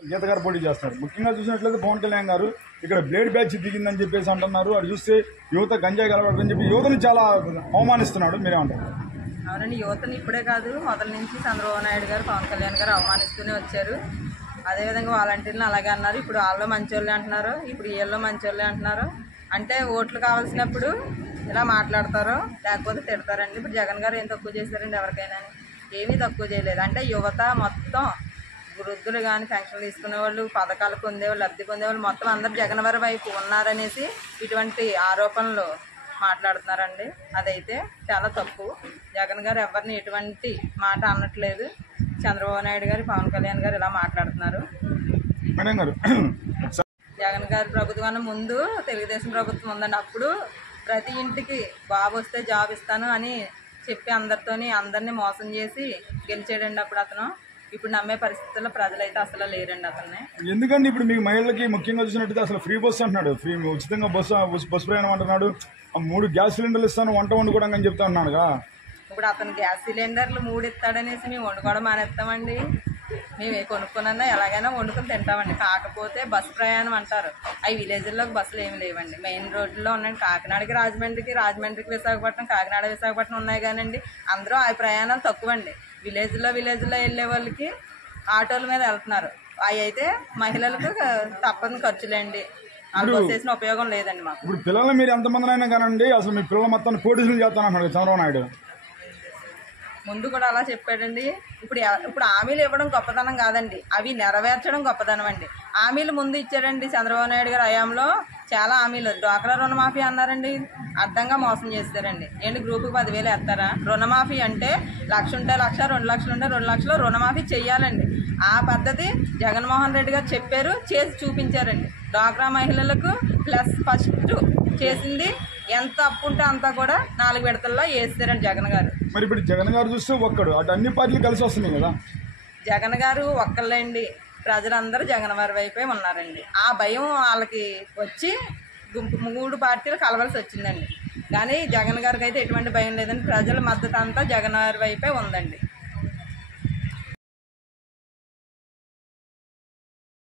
గీత గారు పోటీ చేస్తారు. ముఖ్యంగా చూసినట్లయితే పవన్ కళ్యాణ్ గారు ఇక్కడ బ్లేడ్ బ్యాచ్ దిగిందని చెప్పేసి అంటున్నారు. అది చూస్తే యువత గంజాయి కలవడని చెప్పి యువతను చాలా అవమానిస్తున్నాడు. మీరేమంటారు? అవునండి, యువతని ఇప్పుడే కాదు మొదల నుంచి చంద్రబాబు నాయుడు గారు పవన్ కళ్యాణ్ గారు అవమానిస్తూనే వచ్చారు. అదేవిధంగా వాలంటీర్లు అలాగే అన్నారు. ఇప్పుడు వాళ్ళు మంచోళ్ళే అంటున్నారు, ఇప్పుడు వీళ్ళు మంచోళ్ళే అంటున్నారు. అంటే ఓట్లు కావాల్సినప్పుడు ఇలా మాట్లాడతారు, లేకపోతే తిడతారండి. ఇప్పుడు జగన్ గారు ఏం తక్కువ చేశారండి? ఎవరికైనా ఏమీ తక్కువ చేయలేదు. అంటే యువత మొత్తం వృద్ధులు కానీ పెన్షన్లు తీసుకునే వాళ్ళు, పథకాలు పొందేవాళ్ళు, లబ్ధి పొందేవాళ్ళు మొత్తం అందరూ జగన్ వారి వైపు ఉన్నారనేసి ఇటువంటి ఆరోపణలు మాట్లాడుతున్నారండి. అదైతే చాలా తప్పు. జగన్ గారు ఎవరిని ఎటువంటి మాట అనట్లేదు. చంద్రబాబు నాయుడు గారు, పవన్ కళ్యాణ్ గారు ఇలా మాట్లాడుతున్నారు. జగన్ గారి ప్రభుత్వం ముందు తెలుగుదేశం ప్రభుత్వం ఉందండి. అప్పుడు ప్రతి ఇంటికి బాబు వస్తే జాబ్ ఇస్తాను అని చెప్పి అందరినీ మోసం చేసి గెలిచాడండి అప్పుడు అతను. ఇప్పుడు నమ్మే పరిస్థితుల్లో ప్రజలైతే అసలు లేరండి అతన్ని. ఎందుకంటే ఇప్పుడు మీకు మహిళలకి ముఖ్యంగా చూసినట్టయితే అసలు ఫ్రీ బస్సు అంటున్నాడు, ఫ్రీ ఉచితంగా బస్సు ప్రయాణం అంటున్నాడు. 3 గ్యాస్ సిలిండర్లు ఇస్తాను, వంట వండుకోవడం అని చెప్తా ఉన్నాడుగా. ఇప్పుడు అతను గ్యాస్ సిలిండర్లు 3 ఇస్తాడనేసి మేము వండుకోవడం మానేస్తామండి. మేము కొనుక్కున్నా ఎలాగైనా వండుకొని తింటామండి. కాకపోతే బస్సు ప్రయాణం అంటారు, అవి విలేజ్ల్లోకి బస్సులు ఏమి లేవండి. మెయిన్ రోడ్లో ఉన్నాయండి. కాకినాడకి రాజమండ్రికి విశాఖపట్నం, కాకినాడ విశాఖపట్నం ఉన్నాయి కానండి. అందరూ ఆ ప్రయాణాలు తక్కువండి. విలేజ్లో వెళ్ళే వాళ్ళకి ఆటోల మీద వెళ్తున్నారు. అవి అయితే మహిళలకు తప్పని ఖర్చులేండి. వాళ్ళు చేసిన ఉపయోగం లేదండి మాకు. ఇప్పుడు పిల్లలు మీరు ఎంతమంది అయినా కానండి, అసలు మీ పిల్లల మొత్తాన్ని పోటీసులు చేస్తానంటున్నాడు చంద్రబాబు నాయుడు. ముందు కూడా అలా చెప్పాడండి. ఇప్పుడు హామీలు ఇవ్వడం గొప్పతనం కాదండి, అవి నెరవేర్చడం గొప్పతనం అండి. హామీలు ముందు ఇచ్చాడండి చంద్రబాబు నాయుడు గారు హయాంలో. చాలా హామీలు. డ్వాక్రా రుణమాఫీ అన్నారండి, అడ్డంగా మోసం చేస్తారండి. గ్రూపుకి 10,000 వేస్తారా? రుణమాఫీ అంటే 1,00,000 ఉంటే 1,00,000, 2,00,000 ఉంటే 2,00,000 రుణమాఫీ చెయ్యాలండి. ఆ పద్ధతి జగన్మోహన్ రెడ్డి గారు చెప్పారు, చేసి చూపించారండి. డ్వాక్రా మహిళలకు ప్లస్ ఫస్ట్ చేసింది ఎంత అప్పు ఉంటే అంతా కూడా 4 విడతల్లో వేస్తారండి జగన్ గారు. మరి ఇప్పుడు జగన్ గారు చూస్తే ఒక్కడు, అటు అన్ని పార్టీలు కలిసి వస్తున్నాయి కదా. జగన్ గారు ఒక్కళ్ళండి, ప్రజలందరూ జగన్ వారి వైపే ఉన్నారండి. ఆ భయం వాళ్ళకి వచ్చి 3 పార్టీలు కలవాల్సి వచ్చిందండి. కానీ జగన్ గారికి అయితే ఎటువంటి భయం లేదండి. ప్రజల మద్దతు అంతా జగన్ వారి వైపే ఉందండి.